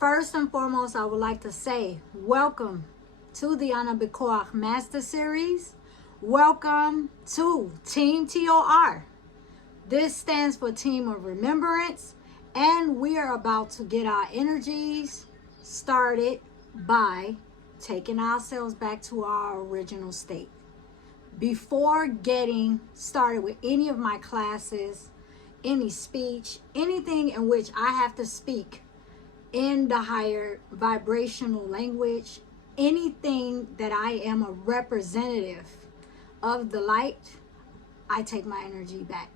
First and foremost, I would like to say welcome to the Beco'ach Master Series. Welcome to Team TOR. This stands for Team of Remembrance, and we are about to get our energies started by taking ourselves back to our original state. Before getting started with any of my classes, any speech, anything in which I have to speak in the higher vibrational language, anything that I am a representative of the light, I take my energy back.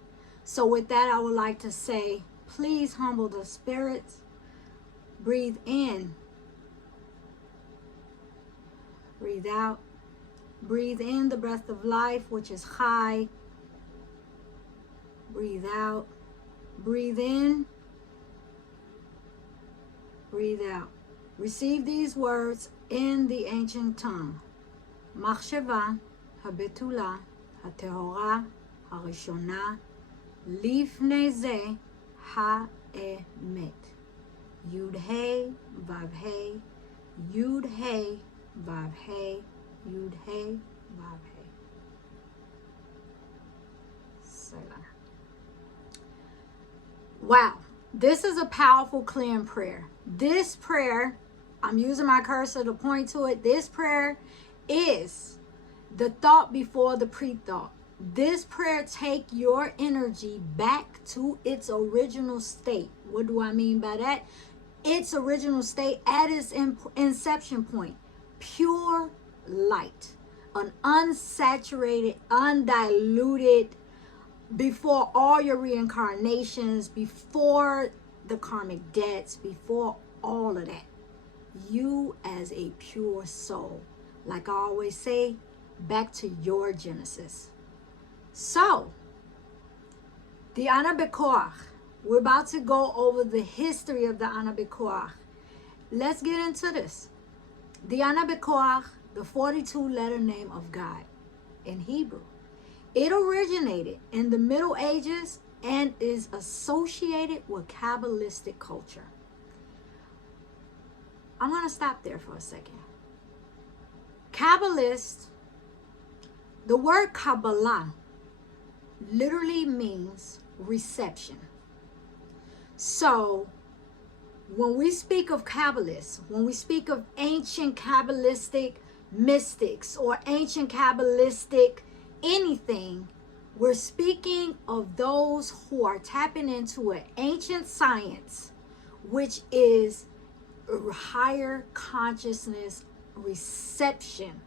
So with that, I would like to say, please humble the spirits. Breathe in. Breathe out. Breathe in the breath of life, which is high. Breathe out. Breathe in. Breathe out. Receive these words in the ancient tongue. Machshava habetula hatehora harishona lifnei ze haemet. Yud Hey Vav Hey Yud Hey Vav Hey Yud Hey Vav Hey. Selah. Wow, this is a powerful, clearing prayer. This prayer, I'm using my cursor to point to it. This prayer is the thought before the pre-thought. This prayer take your energy back to its original state. What do I mean by that? Its original state at its inception point. Pure light. An unsaturated, undiluted, before all your reincarnations, before the karmic debts, before all of that, you as a pure soul, like I always say, back to your genesis. So the Beco'ach, we're about to go over the history of the Beco'ach. Let's get into this. The Beco'ach, the 42 letter name of God in Hebrew, it originated in the Middle Ages and is associated with Kabbalistic culture. I'm going to stop there for a second. Kabbalist, the word Kabbalah literally means reception. So when we speak of Kabbalists, when we speak of ancient Kabbalistic mystics or ancient Kabbalistic anything, we're speaking of those who are tapping into an ancient science, which is higher consciousness reception.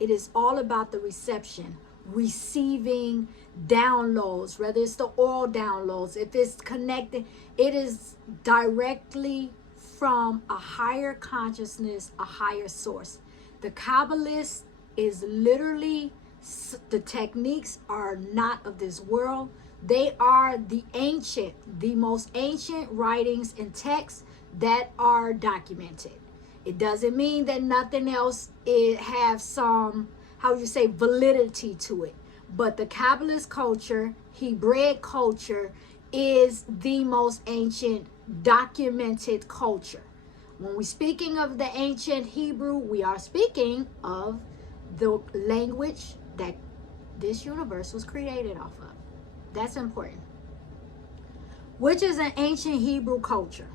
It is all about the reception, receiving downloads, whether it's the oral downloads, if it's connected, it is directly from a higher consciousness, a higher source. The Kabbalist is literally, the techniques are not of this world. They are the ancient, the most ancient writings and texts that are documented. It doesn't mean that nothing else have some, how would you say, validity to it. But the Kabbalist culture, Hebraic culture, is the most ancient documented culture. When we're speaking of the ancient Hebrew, we are speaking of the language that this universe was created off of. That's important. Which is an ancient Hebrew culture.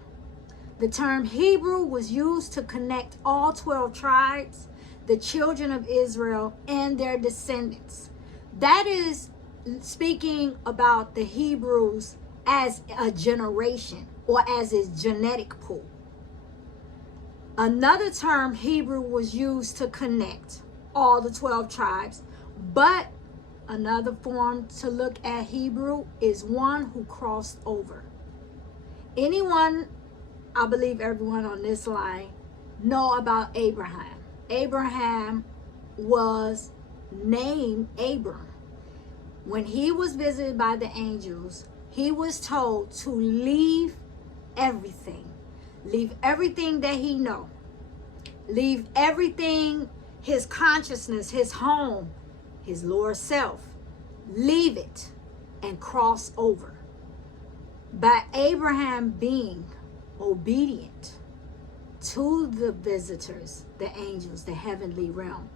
The term Hebrew was used to connect all 12 tribes, the children of Israel, and their descendants. That is speaking about the Hebrews as a generation or as its genetic pool. Another term, Hebrew, was used to connect all the 12 tribes, but another form to look at Hebrew is one who crossed over. Anyone, I believe everyone on this line, know about Abraham. Abraham was named Abram. When he was visited by the angels, he was told to leave everything. Leave everything that he know. Leave everything, his consciousness, his home, his lower self. Leave it and cross over. By Abraham being obedient to the visitors, the angels, the heavenly realm.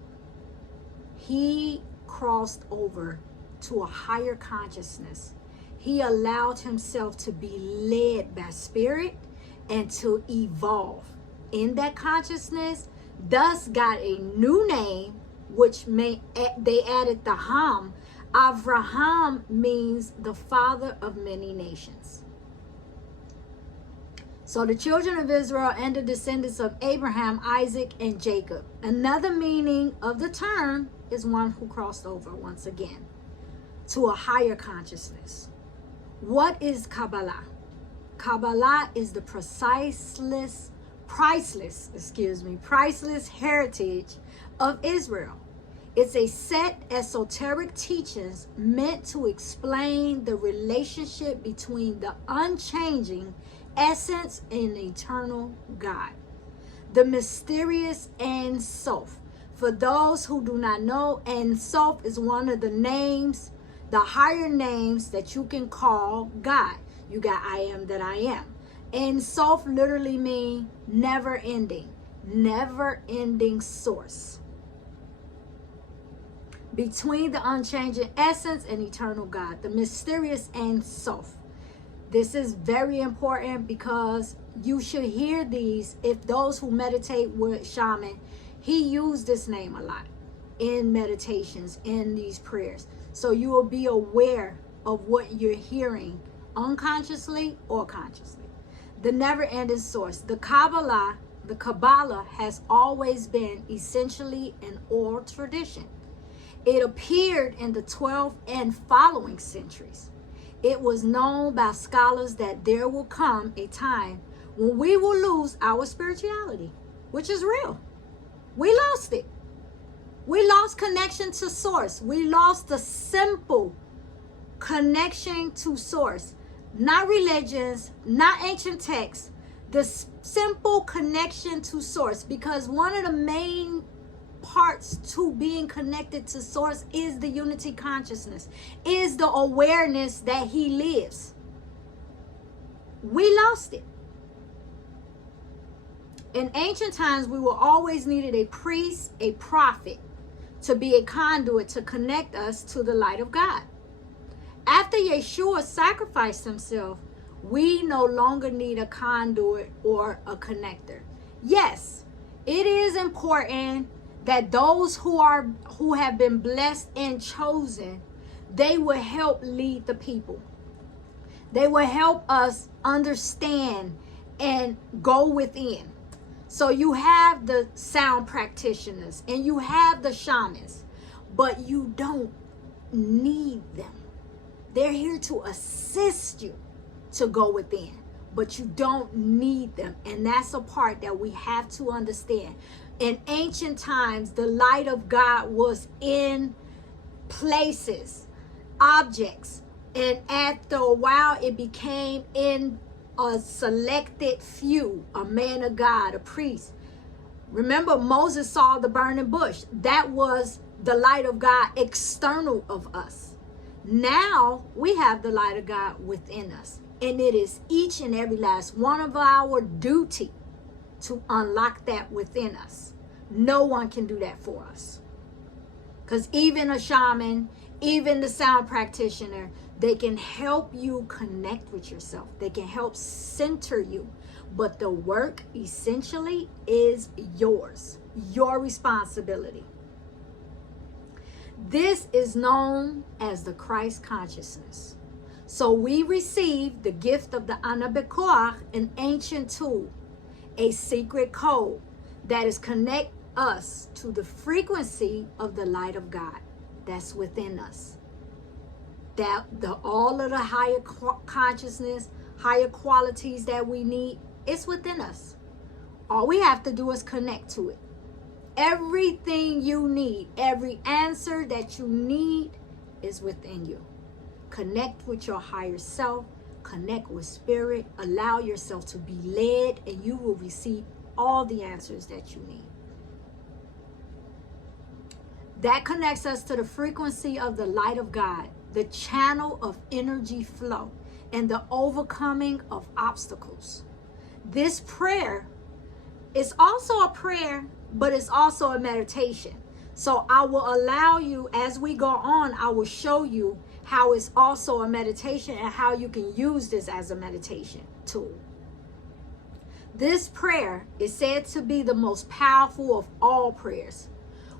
He crossed over to a higher consciousness. He allowed himself to be led by spirit and to evolve in that consciousness, thus got a new name, which they added the Ham. Avraham means the father of many nations. So the children of Israel and the descendants of Abraham, Isaac, and Jacob. Another meaning of the term is one who crossed over once again to a higher consciousness. What is Kabbalah? Kabbalah is the priceless heritage of Israel. It's a set esoteric teachings meant to explain the relationship between the unchanging essence and eternal God, the mysterious Ein Sof. For those who do not know, Ein Sof is one of the names, the higher names that you can call God. You got I am that I am. Ein Sof literally means never ending source. Between the unchanging essence and eternal God, the mysterious Ein Sof. This is very important because you should hear these. If those who meditate with shaman, he used this name a lot in meditations, in these prayers. So you will be aware of what you're hearing unconsciously or consciously. The never-ending source. The Kabbalah has always been essentially an oral tradition. It appeared in the 12th and following centuries. It was known by scholars that there will come a time when we will lose our spirituality, which is real. We lost it. We lost connection to source. We lost the simple connection to source. Not religions, not ancient texts, the simple connection to source. Because one of the main parts to being connected to source is the unity consciousness, is the awareness that he lives. We lost it. In ancient times, we were always needed a priest, a prophet, to be a conduit to connect us to the light of God. After Yeshua sacrificed himself, we no longer need a conduit or a connector. Yes, it is important that those who have been blessed and chosen, they will help lead the people. They will help us understand and go within. So you have the sound practitioners and you have the shamans, but you don't need them. They're here to assist you to go within, but you don't need them. And that's a part that we have to understand. In ancient times, the light of God was in places, objects, and after a while it became in a selected few, a man of God, a priest. Remember, Moses saw the burning bush. That was the light of God external of us. Now we have the light of God within us, and it is each and every last one of our duty to unlock that within us. No one can do that for us. Because even a shaman, even the sound practitioner, they can help you connect with yourself. They can help center you. But the work essentially is yours, your responsibility. This is known as the Christ consciousness. So we receive the gift of the Beco'ach, an ancient tool, a secret code that is connect us to the frequency of the light of God that's within us. That all of the higher consciousness, higher qualities that we need, it's within us. All we have to do is connect to it. Everything you need, every answer that you need is within you. Connect with your higher self, connect with spirit, allow yourself to be led, and you will receive all the answers that you need. That connects us to the frequency of the light of God, the channel of energy flow, and the overcoming of obstacles. This prayer It's also a prayer, but it's also a meditation. So I will allow you, as we go on, I will show you how it's also a meditation and how you can use this as a meditation tool. This prayer is said to be the most powerful of all prayers.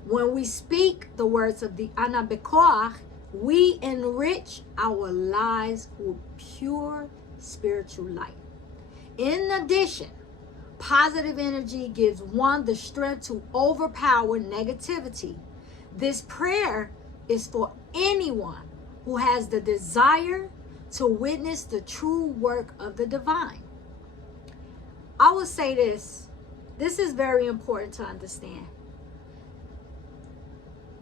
When we speak the words of the Beco'ach, we enrich our lives with pure spiritual light. In addition, positive energy gives one the strength to overpower negativity. This prayer is for anyone who has the desire to witness the true work of the divine. I will say this. This is very important to understand.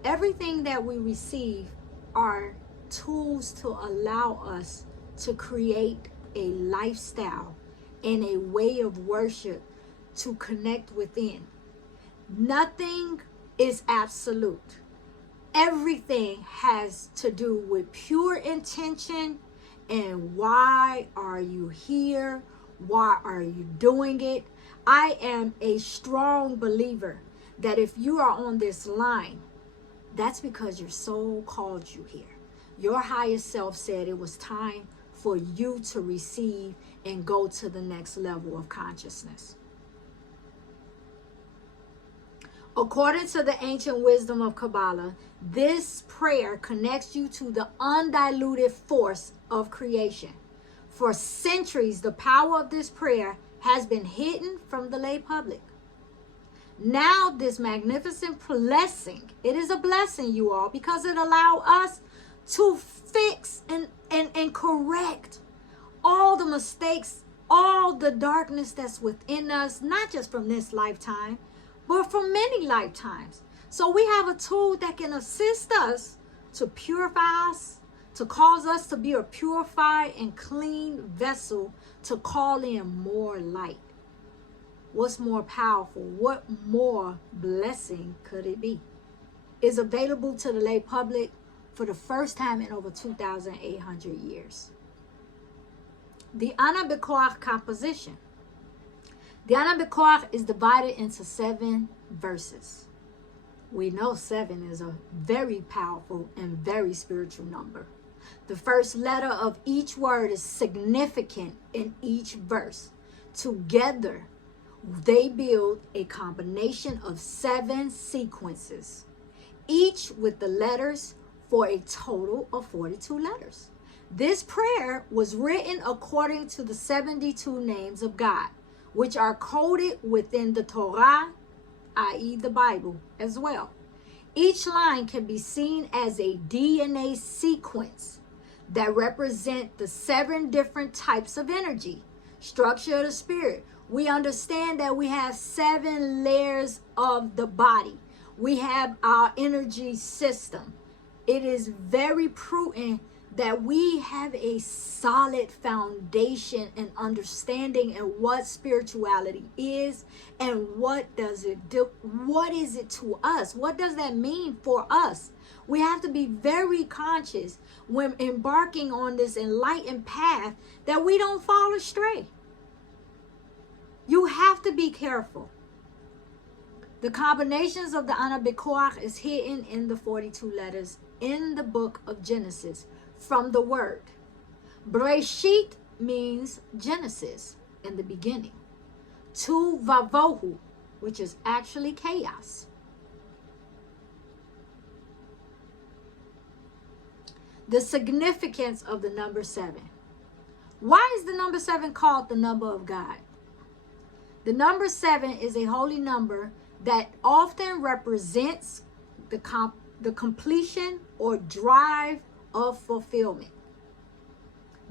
Everything that we receive are tools to allow us to create a lifestyle and a way of worship to connect within. Nothing is absolute. Everything has to do with pure intention and why are you here? Why are you doing it? I am a strong believer that if you are on this line, that's because your soul called you here. Your higher self said it was time for you to receive and go to the next level of consciousness. According to the ancient wisdom of Kabbalah, this prayer connects you to the undiluted force of creation. For centuries, the power of this prayer has been hidden from the lay public. Now, this magnificent blessing, it is a blessing, you all, because it allows us to fix and correct all the mistakes, all the darkness that's within us, not just from this lifetime, but from many lifetimes. So we have a tool that can assist us to purify us, to cause us to be a purified and clean vessel to call in more light. What's more powerful? What more blessing could it be? It's available to the lay public for the first time in over 2,800 years. The Beco'ach composition. The Beco'ach is divided into 7 verses. We know 7 is a very powerful and very spiritual number. The first letter of each word is significant in each verse. Together, they build a combination of 7 sequences, each with the letters for a total of 42 letters. This prayer was written according to the 72 names of God, which are coded within the Torah, i.e. the Bible, as well. Each line can be seen as a DNA sequence that represent the 7 different types of energy, structure of the spirit. We understand that we have 7 layers of the body. We have our energy system. It is very prudent that we have a solid foundation and understanding and what spirituality is and what does it do, what is it to us, what does that mean for us. We have to be very conscious when embarking on this enlightened path that we don't fall astray. You have to be careful. The combinations of the Beco'ach is hidden in the 42 letters in the book of Genesis from the word. Breshit means Genesis, in the beginning. Tu vavohu, which is actually chaos. The significance of the number 7. Why is the number 7 called the number of God? The number 7 is a holy number that often represents the completion or drive of fulfillment,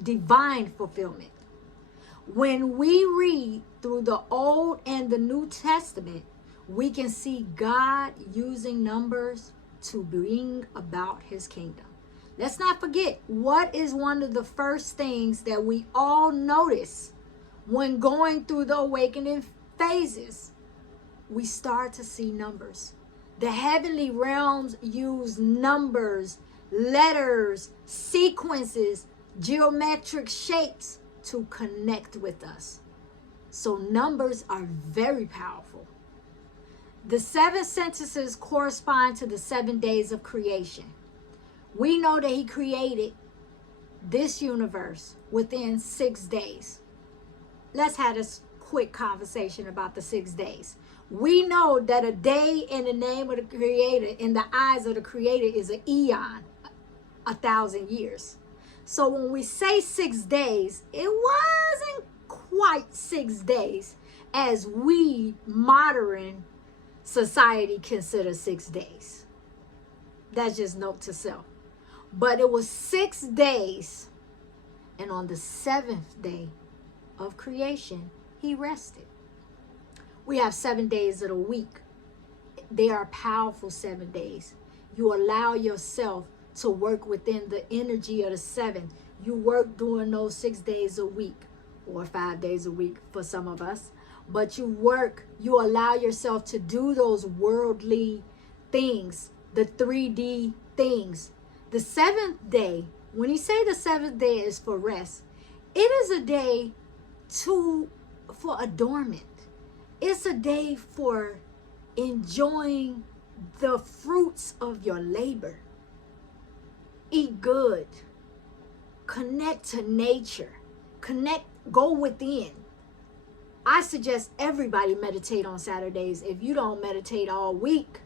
divine fulfillment. When we read through the Old and the New Testament, we can see God using numbers to bring about his kingdom. Let's not forget, what is one of the first things that we all notice when going through the awakening phases? We start to see numbers. The heavenly realms use numbers, letters, sequences, geometric shapes to connect with us. So numbers are very powerful. The 7 sentences correspond to the 7 days of creation. We know that he created this universe within 6 days. Let's have this quick conversation about the 6 days. We know that a day in the name of the Creator, in the eyes of the Creator, is an eon, 1,000 years. So when we say 6 days, it wasn't quite 6 days as we modern society consider 6 days. That's just note to self. But it was 6 days, and on the 7th day of creation, he rested. We have 7 days of the week. They are powerful 7 days. You allow yourself to work within the energy of the 7. You work during those 6 days a week, or 5 days a week for some of us. But you work, you allow yourself to do those worldly things, the 3D things. The 7th day, when you say the 7th day is for rest, it is a day for adornment. It's a day for enjoying the fruits of your labor. Eat good. Connect to nature. Go within. I suggest everybody meditate on Saturdays if you don't meditate all week,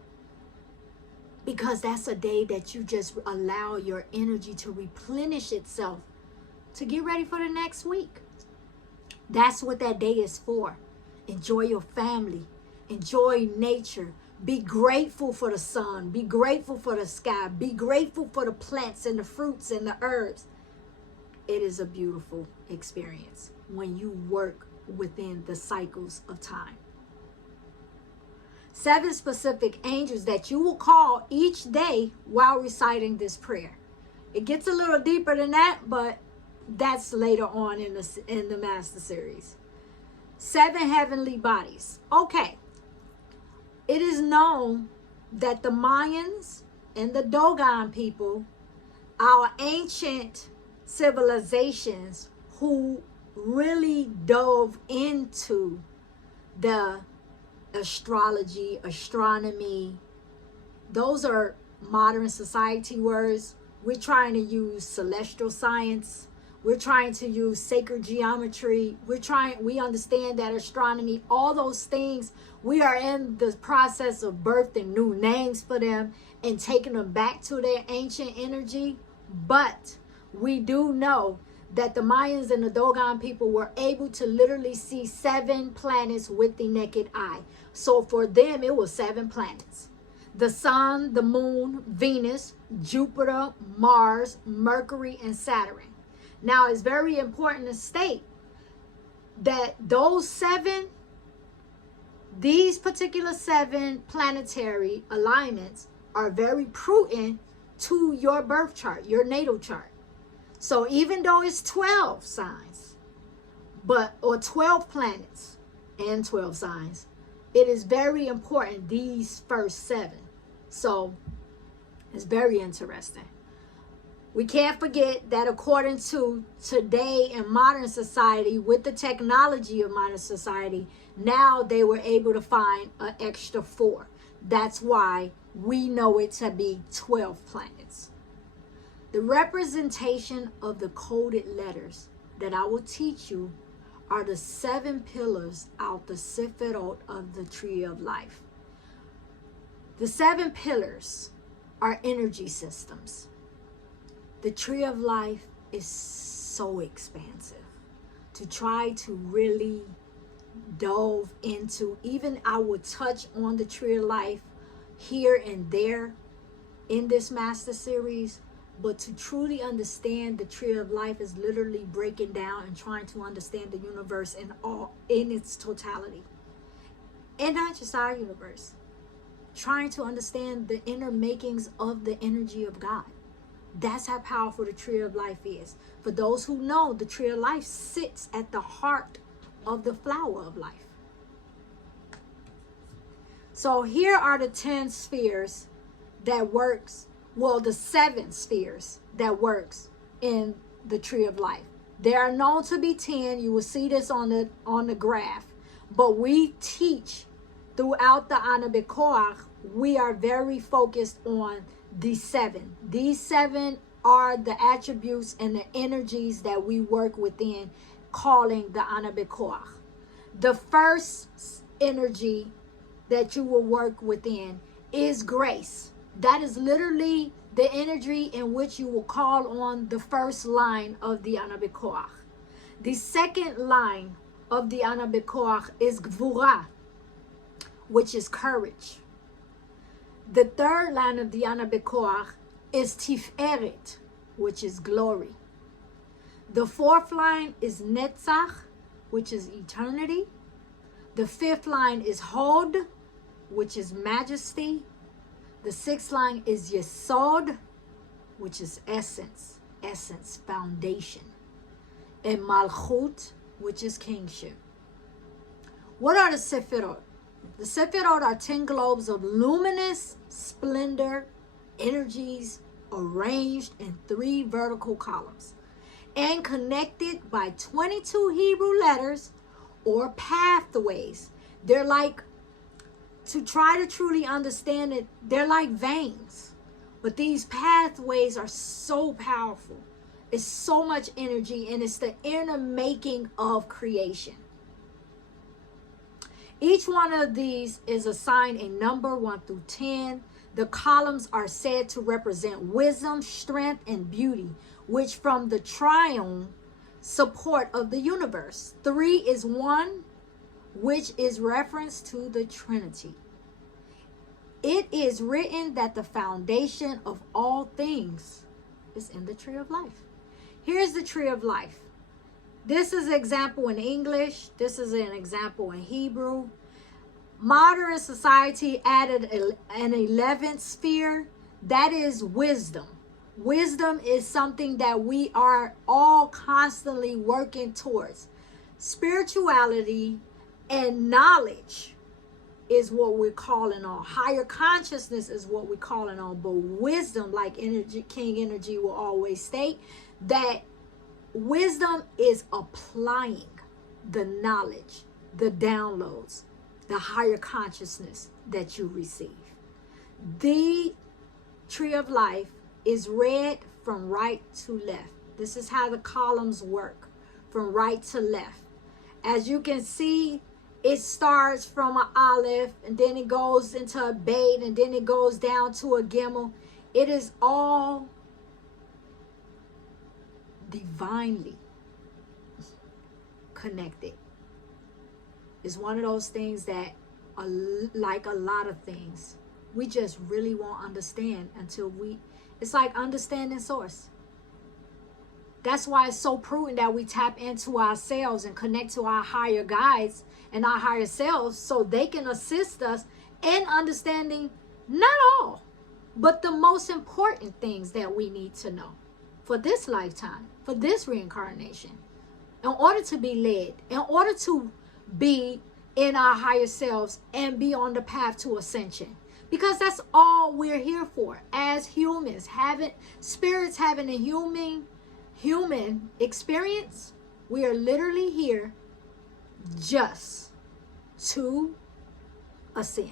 because that's a day that you just allow your energy to replenish itself to get ready for the next week. That's what that day is for. Enjoy your family. Enjoy nature. Be grateful for the sun. Be grateful for the sky. Be grateful for the plants and the fruits and the herbs. It is a beautiful experience when you work within the cycles of time. 7 specific angels that you will call each day while reciting this prayer. It gets a little deeper than that, but that's later on in the Master Series. 7 heavenly bodies. Okay. It is known that the Mayans and the Dogon people, our ancient civilizations who really dove into the astrology, astronomy, those are modern society words. We're trying to use celestial science. We're trying to use sacred geometry. We understand that astronomy, all those things, we are in the process of birthing new names for them and taking them back to their ancient energy. But we do know that the Mayans and the Dogon people were able to literally see 7 planets with the naked eye. So for them, it was 7 planets. The sun, the moon, Venus, Jupiter, Mars, Mercury, and Saturn. Now, it's very important to state that these particular 7 planetary alignments are very prudent to your birth chart, your natal chart. So even though it's 12 signs, or 12 planets and 12 signs, it is very important, these first 7. So it's very interesting. We can't forget that according to today in modern society, with the technology of modern society, now they were able to find an extra 4. That's why we know it to be 12 planets. The representation of the coded letters that I will teach you are the 7 pillars out the Sefirot of the Tree of Life. The 7 pillars are energy systems. The Tree of Life is so expansive. To try to really delve into, even I will touch on the Tree of Life here and there in this Master Series, but to truly understand the Tree of Life is literally breaking down and trying to understand the universe in its totality. And not just our universe. Trying to understand the inner makings of the energy of God. That's how powerful the Tree of Life is. For those who know, the Tree of Life sits at the heart of the flower of life. So here are the 10 spheres that works, the 7 spheres that works in the Tree of Life. There are known to be 10. You will see this on the graph. But we teach throughout the Beco'ach, we are very focused on these 7. These 7 are the attributes and the energies that we work within, calling the Beco'ach. The first energy that you will work within is grace. That is literally the energy in which you will call on the first line of the Beco'ach. The second line of the Beco'ach is Gvura, which is courage. The third line of the Beco'ach is Tiferet, which is glory. The fourth line is Netzach, which is eternity. The fifth line is Hod, which is majesty. The sixth line is Yesod, which is essence, foundation. And Malchut, which is kingship. What are the Sefirot? The Sefirot are 10 globes of luminous splendor, energies arranged in 3 vertical columns and connected by 22 Hebrew letters or pathways. They're like, to try to truly understand it, they're like veins. But these pathways are so powerful. It's so much energy, and it's the inner making of creation. Each one of these is assigned a number 1 through 10. The columns are said to represent wisdom, strength, and beauty, which from the triune support of the universe. 3 is 1, which is reference to the Trinity. It is written that the foundation of all things is in the tree of life. Here's the tree of life. This is an example in English. This is an example in Hebrew. Modern society added an 11th sphere. That is wisdom. Wisdom is something that we are all constantly working towards. Spirituality and knowledge is what we're calling on. Higher consciousness is what we're calling on. But wisdom, like King Energy will always state, that wisdom is applying the knowledge, the downloads, the higher consciousness that you receive. The tree of life is read from right to left. This is how the columns work, from right to left. As you can see, it starts from an Aleph, and then it goes into a Beit, and then it goes down to a Gimel. It is all divinely connected. It's one of those things that, like a lot of things, we just really won't understand until it's like understanding source. That's why it's so prudent that we tap into ourselves and connect to our higher guides and our higher selves, so they can assist us in understanding not all, but the most important things that we need to know for this lifetime, for this reincarnation, in order to be led, in order to be in our higher selves and be on the path to ascension. Because that's all we're here for as humans, spirits having a human experience. We are literally here just to ascend.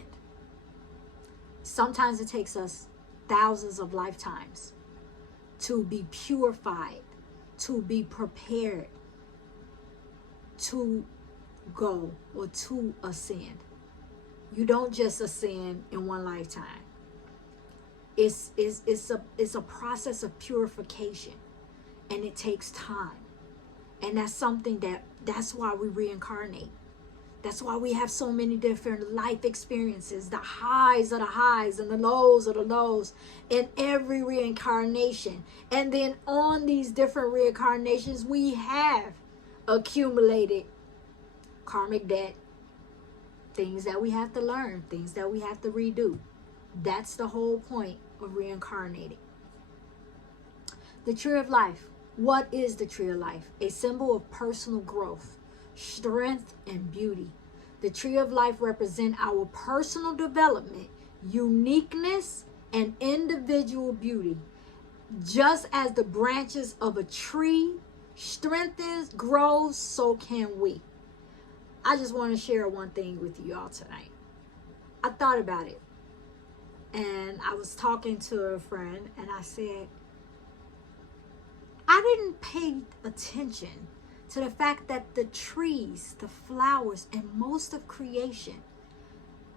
Sometimes it takes us thousands of lifetimes to be purified, to be prepared to go or to ascend. You don't just ascend in one lifetime. It's a process of purification, and it takes time. And that's something that's why we reincarnate. That's why we have so many different life experiences, the highs of the highs and the lows of the lows in every reincarnation. And then on these different reincarnations, we have accumulated karmic debt, things that we have to learn, things that we have to redo. That's the whole point of reincarnating. The tree of life. What is the tree of life? A symbol of personal growth, strength, and beauty. The tree of life represents our personal development, uniqueness, and individual beauty. Just as the branches of a tree strengthens, grows, so can we. I just want to share one thing with you all tonight. I thought about it, and I was talking to a friend, and I said, I didn't pay attention to the fact that the trees, the flowers, and most of creation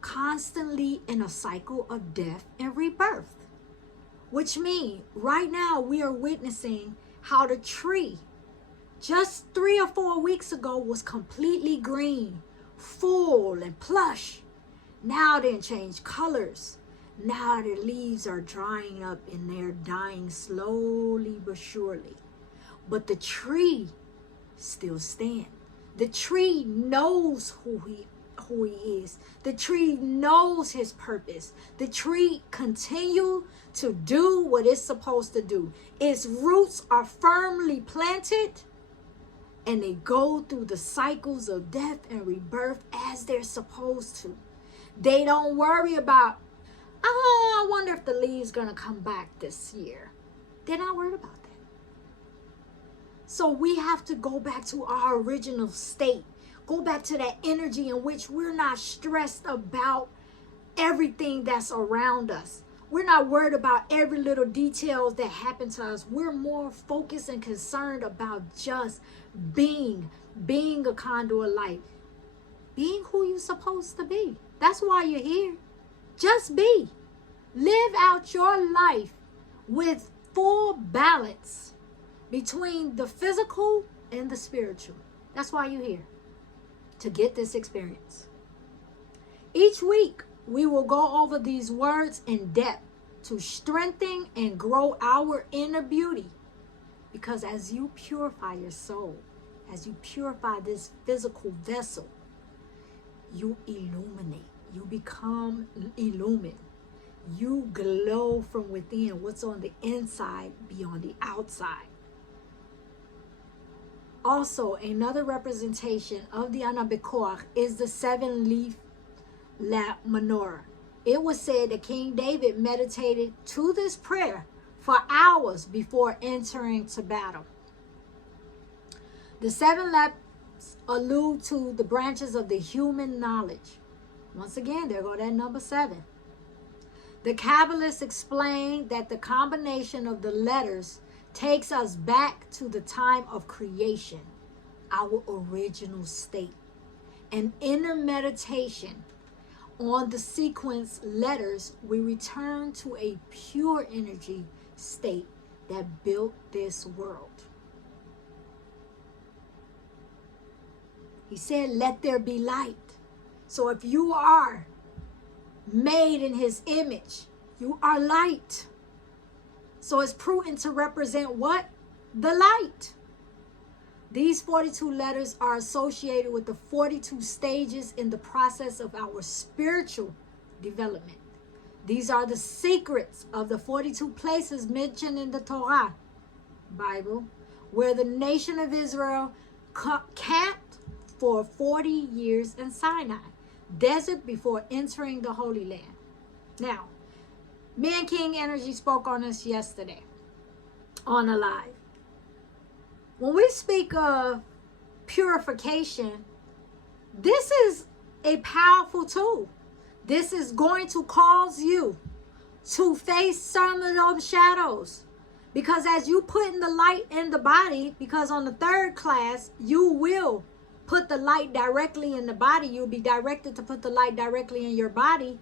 constantly in a cycle of death and rebirth. Which means right now we are witnessing how the tree just 3 or 4 weeks ago was completely green, full and plush. Now they change colors. Now their leaves are drying up and they're dying slowly but surely. But the tree still stands. The tree knows who he is. The tree knows his purpose. The tree continue to do what it's supposed to do. Its roots are firmly planted, and they go through the cycles of death and rebirth as they're supposed to. They don't worry about, oh, I wonder if the leaves gonna come back this year. They're not worried about that. So we have to go back to our original state. Go back to that energy in which we're not stressed about everything that's around us. We're not worried about every little details that happen to us. We're more focused and concerned about just being a conduit of light, being who you're supposed to be. That's why you're here. Just be. Live out your life with full balance between the physical and the spiritual. That's why you're here, to get this experience. Each week, we will go over these words in depth to strengthen and grow our inner beauty. Because as you purify your soul, as you purify this physical vessel, you illuminate. You become illumined. You glow from within. What's on the inside be on the outside. Also, another representation of the Beco'ach is the 7-leaf lamp menorah. It was said that King David meditated to this prayer for hours before entering to battle. The 7 lamps allude to the branches of the human knowledge. Once again, there go that number 7. The Kabbalists explain that the combination of the letters takes us back to the time of creation, our original state. An inner meditation on the sequence letters, we return to a pure energy state that built this world. He said, let there be light. So if you are made in his image, you are light. So it's prudent to represent what? The light. These 42 letters are associated with the 42 stages in the process of our spiritual development. These are the secrets of the 42 places mentioned in the Torah, Bible, where the nation of Israel camped for 40 years in Sinai, desert before entering the Holy Land. Now, me and King Energy spoke on this yesterday on a live. When we speak of purification, this is a powerful tool. This is going to cause you to face some of those shadows. Because as you put in the light in the body, because on the 3rd class, you will put the light directly in the body. You'll be directed to put the light directly in your body.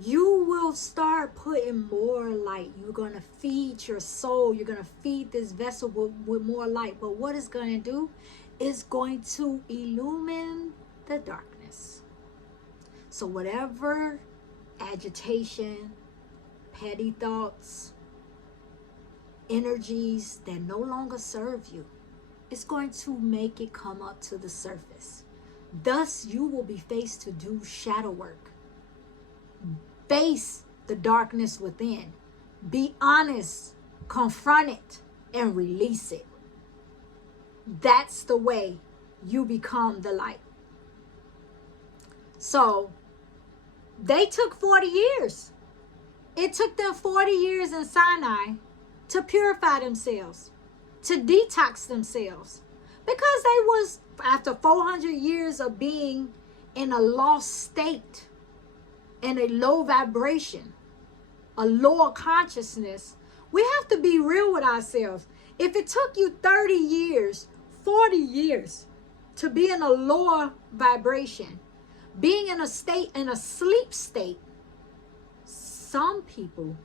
You will start putting more light. You're going to feed your soul. You're going to feed this vessel with more light. But what it's going to do is going to illumine the darkness. So whatever agitation, petty thoughts, energies that no longer serve you, it's going to make it come up to the surface. Thus, you will be faced to do shadow work. Face the darkness within. Be honest, confront it, and release it. That's the way you become the light. So, they took 40 years. It took them 40 years in Sinai to purify themselves, to detox themselves, because they was, after 400 years of being in a lost state, in a low vibration, a lower consciousness. We have to be real with ourselves. If it took you 30 years, 40 years to be in a lower vibration, being in a state, in a sleep state, some people,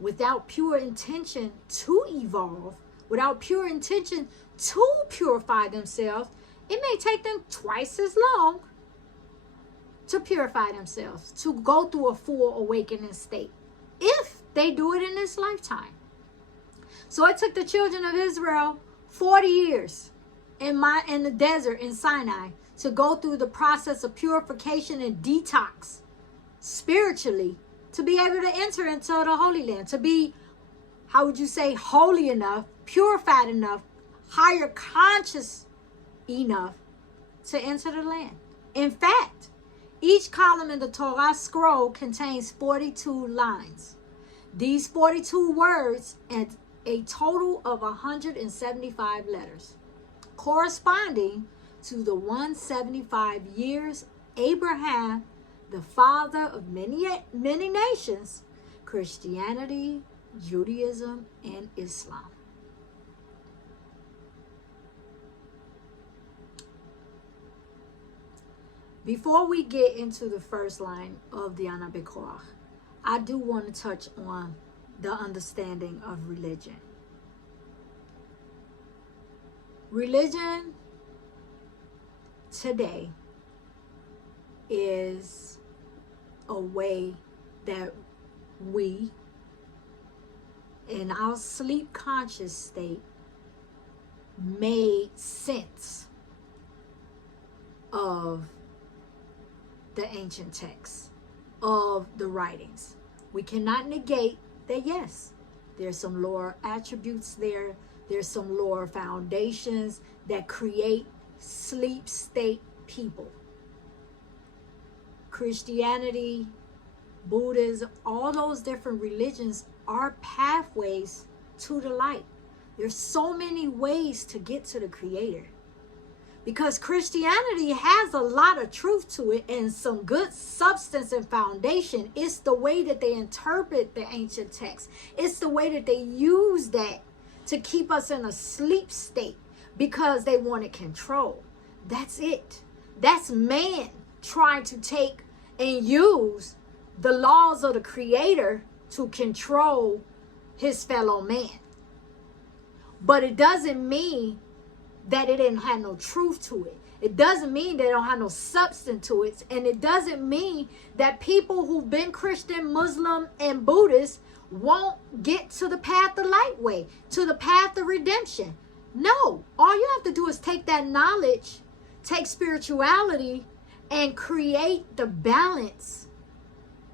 without pure intention to evolve, without pure intention to purify themselves, it may take them twice as long to purify themselves, to go through a full awakening state, if they do it in this lifetime. So it took the children of Israel 40 years in the desert in Sinai to go through the process of purification and detox spiritually, to be able to enter into the Holy Land, to be, how would you say, holy enough, purified enough, higher conscious enough to enter the land. In fact, each column in the Torah scroll contains 42 lines. These 42 words and a total of 175 letters, corresponding to the 175 years Abraham, the father of many nations, Christianity, Judaism, and Islam. Before we get into the first line of the Beco'ach, I do want to touch on the understanding of religion. Religion today is a way that we, in our sleep conscious state, made sense of the ancient texts, of the writings. We cannot negate that, yes, there's some lower attributes there. There's some lower foundations that create sleep state people. Christianity, Buddhism, all those different religions are pathways to the light. There's so many ways to get to the Creator. Because Christianity has a lot of truth to it and some good substance and foundation. It's the way that they interpret the ancient texts. It's the way that they use that to keep us in a sleep state because they wanted control. That's it. That's man trying to take and use the laws of the Creator to control his fellow man. But it doesn't mean that it didn't have no truth to it. It doesn't mean they don't have no substance to it. And it doesn't mean that people who've been Christian, Muslim, and Buddhist won't get to the path of light way, to the path of redemption. No, all you have to do is take that knowledge, take spirituality, and create the balance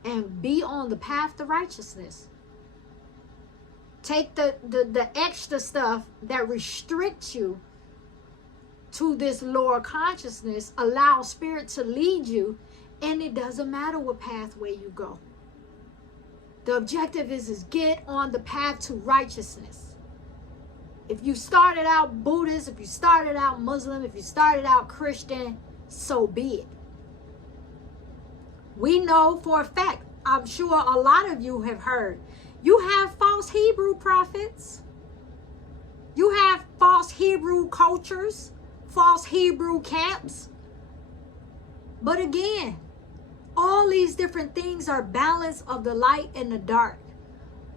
and be on the path to righteousness. Take the extra stuff that restricts you to this lower consciousness, allow spirit to lead you, and it doesn't matter what pathway you go. The objective is get on the path to righteousness. If you started out Buddhist, if you started out Muslim, if you started out Christian, so be it. We know for a fact, I'm sure a lot of you have heard, you have false Hebrew prophets. You have false Hebrew cultures, false Hebrew camps. But again, all these different things are balance of the light and the dark.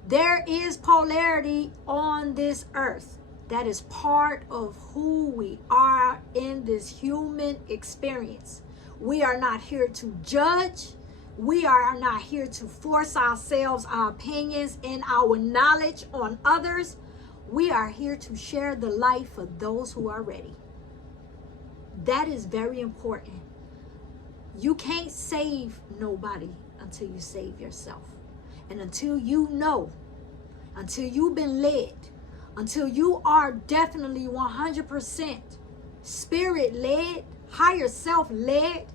There is polarity on this earth. That is part of who we are in this human experience. We are not here to judge. We are not here to force ourselves, our opinions, and our knowledge on others. We are here to share the light for those who are ready. That is very important. You can't save nobody until you save yourself. And until you know, until you've been led, until you are definitely 100% spirit led, higher self led,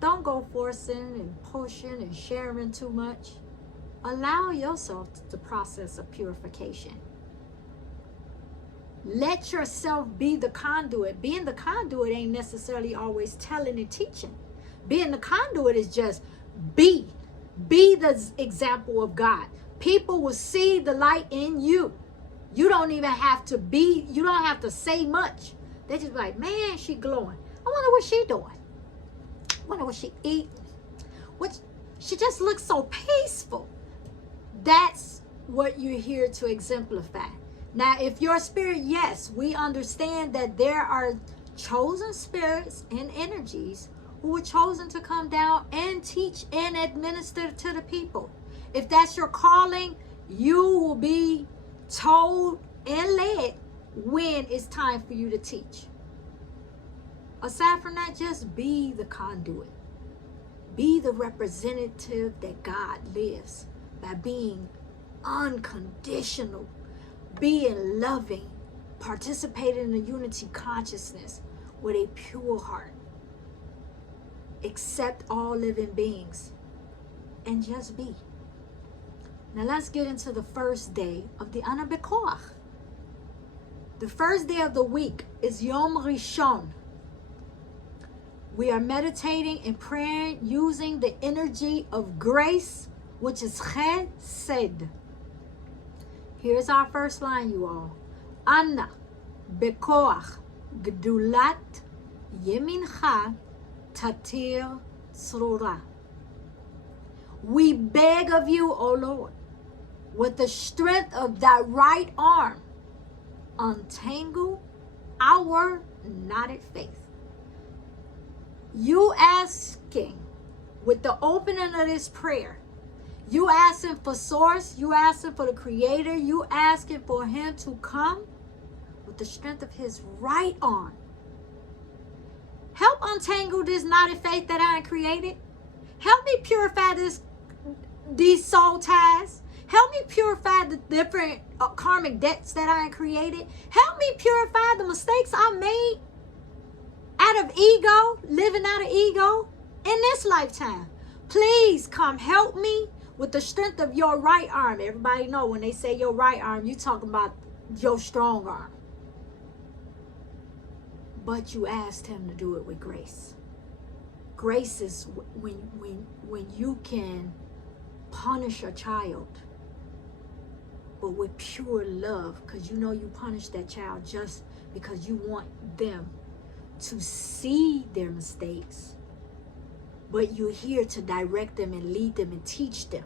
don't go forcing and pushing and sharing too much. Allow yourself the process of purification. Let yourself be the conduit. Being the conduit ain't necessarily always telling and teaching. Being the conduit is just be. Be the example of God. People will see the light in you. You don't even have to be, you don't have to say much. They just be like, man, she glowing. I wonder what she doing. I wonder what she eating. She just looks so peaceful. That's what you're here to exemplify. Now, if your spirit, yes, we understand that there are chosen spirits and energies who were chosen to come down and teach and administer to the people. If that's your calling, you will be told and led when it's time for you to teach. Aside from that, just be the conduit. Be the representative that God lives by being unconditional, being loving, participating in the unity consciousness with a pure heart. Accept all living beings and just be. Now let's get into the first day of the Beco'ach. The first day of the week is Yom Rishon. We are meditating and praying using the energy of grace, which is chesed. Here's our first line, you all. Anna bekoach gdulat yemincha tatir tzrura. We beg of you, O Lord, with the strength of thy right arm, untangle our knotted faith. You asking with the opening of this prayer, you asking for source, you asking for the creator, you asking for him to come with the strength of his right arm. Help untangle this knotted faith that I created. Help me purify these soul ties. Help me purify the different karmic debts that I created. Help me purify the mistakes I made out of ego, living out of ego in this lifetime. Please come help me with the strength of your right arm. Everybody know when they say your right arm, you talking about your strong arm. But you asked him to do it with grace. Grace is when you can punish a child, but with pure love, because you know you punish that child just because you want them to see their mistakes, but you're here to direct them and lead them and teach them,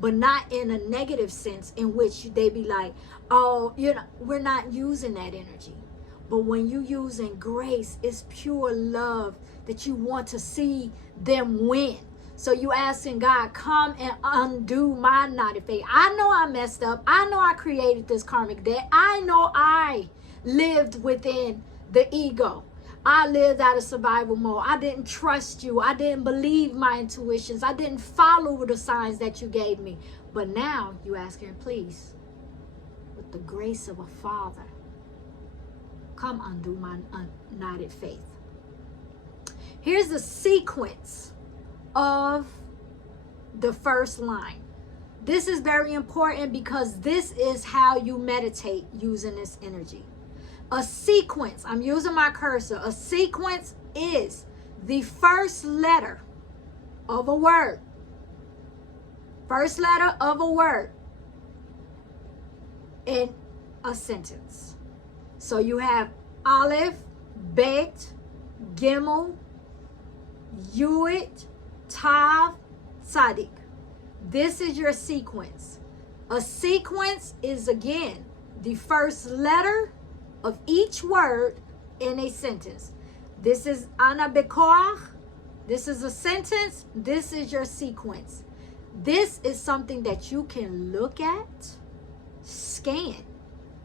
but not in a negative sense in which they be like, oh, we're not using that energy. But when you using grace, it's pure love that you want to see them win. So you asking God, come and undo my knotted faith. I know I messed up. I know I created this karmic debt. I know I lived within the ego. I lived out of survival mode. I didn't trust you. I didn't believe my intuitions. I didn't follow the signs that you gave me. But now you asking, please, with the grace of a father, come undo my knotted faith. Here's the sequence of the first line. This is very important because this is how you meditate using this energy. A sequence, I'm using my cursor. A sequence is the first letter of a word. First letter of a word in a sentence. So you have Aleph, Bet, Gimel, Yud, Tav, Tzadik. This is your sequence. A sequence is, again, the first letter of each word in a sentence. This is Ana Beco'ach. This is a sentence. This is your sequence. This is something that you can look at, scan,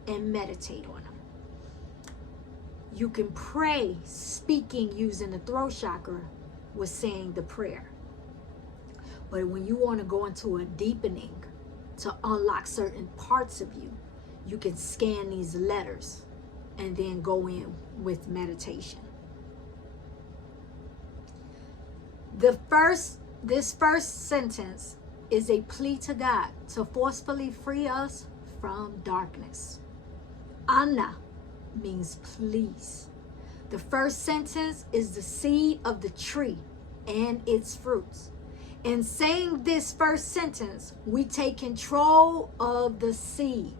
and meditate on them. You can pray, speaking using the throat chakra with saying the prayer. But when you want to go into a deepening to unlock certain parts of you, you can scan these letters and then go in with meditation. This first sentence is a plea to God to forcefully free us from darkness. Anna means please. The first sentence is the seed of the tree and its fruits. In saying this first sentence, we take control of the seed,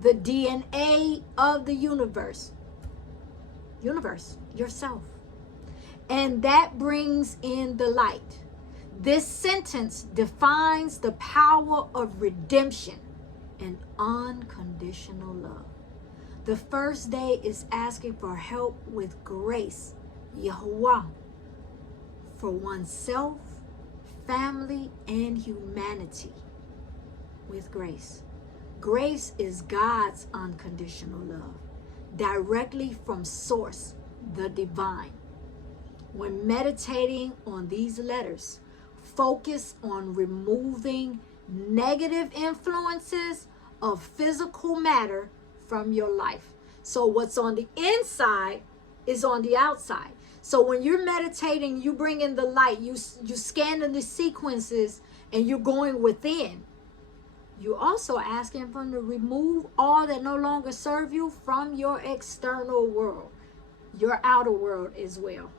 the DNA of the universe, yourself. And that brings in the light. This sentence defines the power of redemption and unconditional love. The first day is asking for help with grace, Yahuwah, for oneself, family, and humanity with grace. Grace is God's unconditional love, directly from source, the divine. When meditating on these letters, focus on removing negative influences of physical matter from your life. So what's on the inside is on the outside. So when you're meditating, you bring in the light, you scanning the sequences, and you're going within. You're also asking for them to remove all that no longer serve you from your external world, your outer world as well.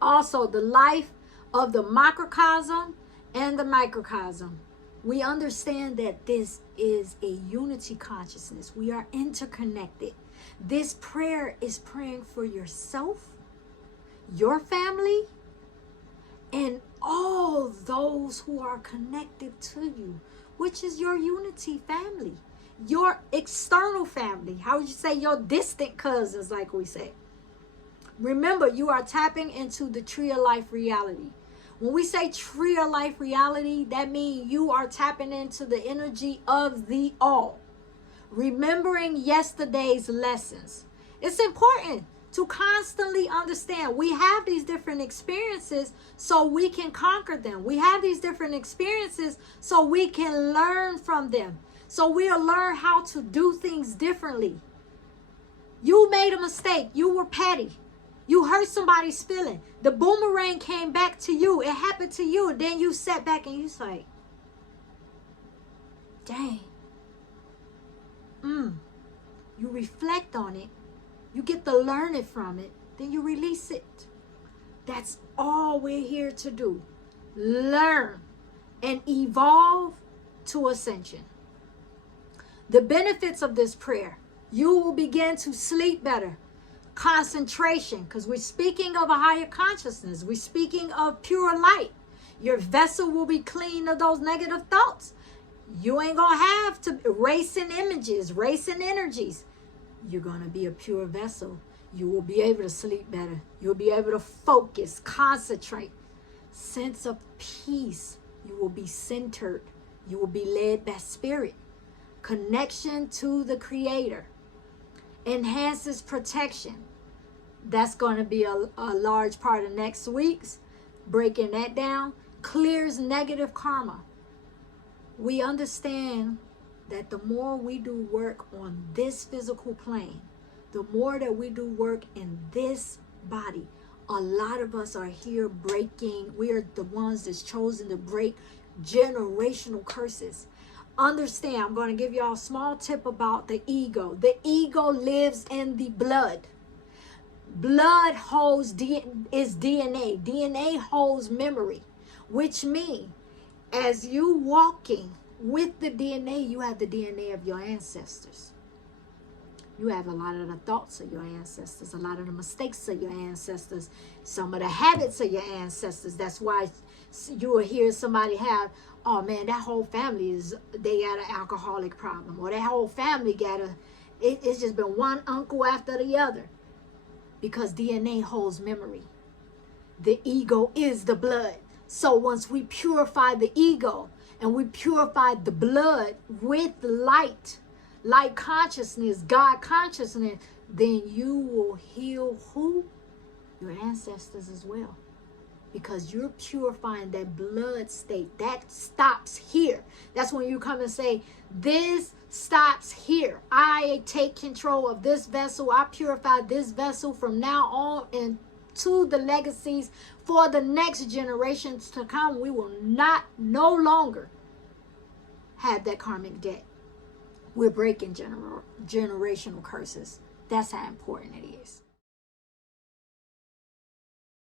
Also, the life of the macrocosm and the microcosm. We understand that this is a unity consciousness. We are interconnected. This prayer is praying for yourself, your family, and all those who are connected to you, which is your unity family, your external family. How would you say your distant cousins, like we say? Remember, you are tapping into the tree of life reality. When we say tree of life reality, that means you are tapping into the energy of the all. Remembering yesterday's lessons. It's important to constantly understand we have these different experiences so we can conquer them. We have these different experiences so we can learn from them. So we'll learn how to do things differently. You made a mistake. You were petty. You hurt somebody's feeling. The boomerang came back to you. It happened to you. And then you sat back and you was like, dang. You reflect on it. You get to learn it from it. Then you release it. That's all we're here to do. Learn and evolve to ascension. The benefits of this prayer. You will begin to sleep better. Concentration, because we're speaking of a higher consciousness. We're speaking of pure light. Your vessel will be clean of those negative thoughts. You ain't going to have to racing images, racing energies. You're going to be a pure vessel. You will be able to sleep better. You'll be able to focus, concentrate. Sense of peace. You will be centered. You will be led by spirit. Connection to the Creator. Enhances protection. That's going to be a large part of next week's. Breaking that down. Clears negative karma. We understand that the more we do work on this physical plane, the more that we do work in this body, a lot of us are here breaking. We are the ones that's chosen to break generational curses. Understand, I'm going to give y'all a small tip about the ego. The ego lives in the blood. Blood holds is DNA. DNA holds memory, which means as you walking with the DNA, you have the DNA of your ancestors. You have a lot of the thoughts of your ancestors, a lot of the mistakes of your ancestors, some of the habits of your ancestors. That's why you will hear somebody have, oh man, that whole family they got an alcoholic problem, or that whole family it's just been one uncle after the other, because DNA holds memory. The ego is the blood. So once we purify the ego and we purify the blood with light consciousness, God consciousness, then you will heal who? Your ancestors as well. Because you're purifying that blood state. That stops here. That's when you come and say, this stops here. I take control of this vessel. I purify this vessel from now on and to the legacies for the next generations to come. We will no longer have that karmic debt. We're breaking generational curses. That's how important it is.